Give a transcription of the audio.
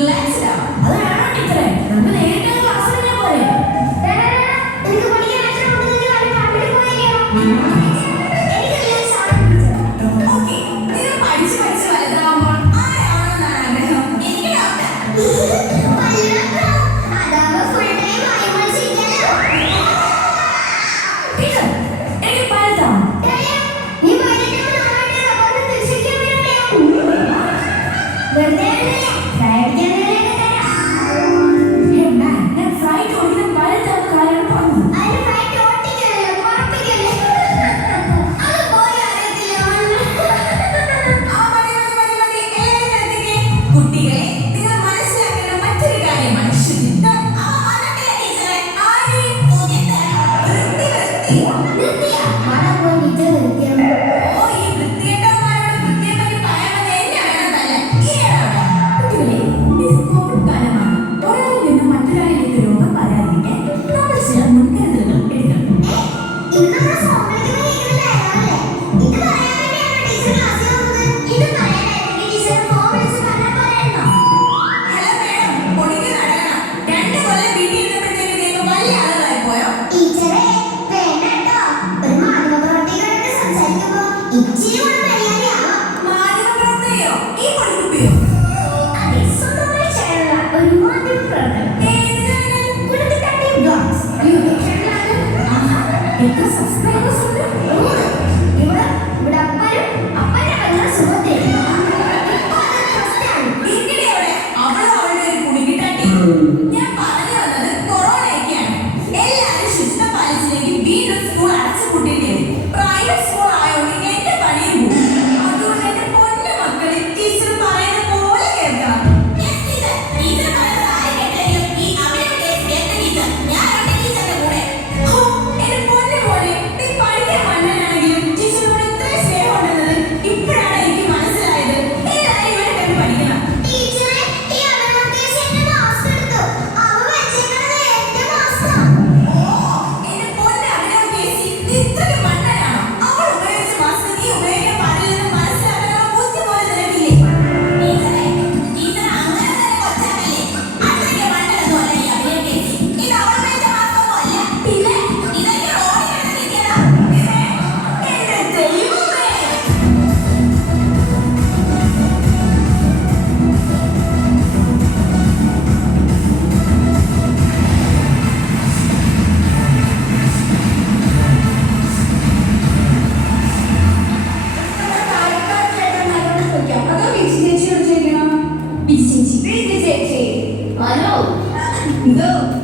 Relaxed ആവണം. അത് വേണം ടീച്ചറെ. നമുക്ക് നേരിട്ട് ക്ലാസ് കഴിഞ്ഞാൽ പോരെ? ഓക്കെ, നിങ്ങൾ പഠിച്ച് പഠിച്ച് വലുതാവുമ്പോൾ ആരാവണമെന്നാണ് ആഗ്രഹം? എനിക്ക് ടീച്ചർ, എനിക്ക് പഴുതാം. ഫ്ലൈറ്റ് ഓടിക്കാൻ പഴുതാൻ കാരണം പറഞ്ഞു. കുട്ടികളെ, നിങ്ങൾ മനസ്സിലാക്കേണ്ട മറ്റൊരു കാര്യമാണ് ശുചിത്വം. ഓ, ഈ വൃത്തികെട്ടവന്മാരോട് വൃത്തിയെപ്പറ്റി പറയാമെന്ന് എന്നെ വേണം തല്ലാൻ. കുട്ടികളെ, ഇത് കോവിഡ് കാലമാണ്. ഒരാളിൽ നിന്ന് മറ്റൊരാളിലേക്ക് രോഗം പരാതിക്കാൻ നമ്മൾ ചില മുൻകരുതലുകൾ എടുക്കണം. ഞാൻ പറഞ്ഞു വന്നത് കൊറോണയൊക്കെയാണ്. എല്ലാവരും ശുചിത്വ പാലിച്ചില്ലെങ്കിൽ വീണ്ടും സ്കൂൾ അടച്ചുപൂട്ടേണ്ടി വരും. പ്രൈവറ്റ് സ്കൂൾ ആയതുകൊണ്ട് എന്റെ പണിയും പോകും. അതുകൊണ്ട് എന്റെ പൊന്നു മക്കളെ ടീച്ചർ പറയുന്ന പോലെ കേൾക്കണം. എന്റെ പൊന്നു പോലെ നീ പഠിക്കാൻ മണ്ണനാണെങ്കിലും ടീച്ചറിനോട് ഇത്രയും സ്നേഹം ഉണ്ടെന്നത് ഇപ്പോഴാണ് എനിക്ക് മനസ്സിലായത്. എല്ലാവരും ഇവിടെ കണ്ട് പഠിക്കണം. Hello.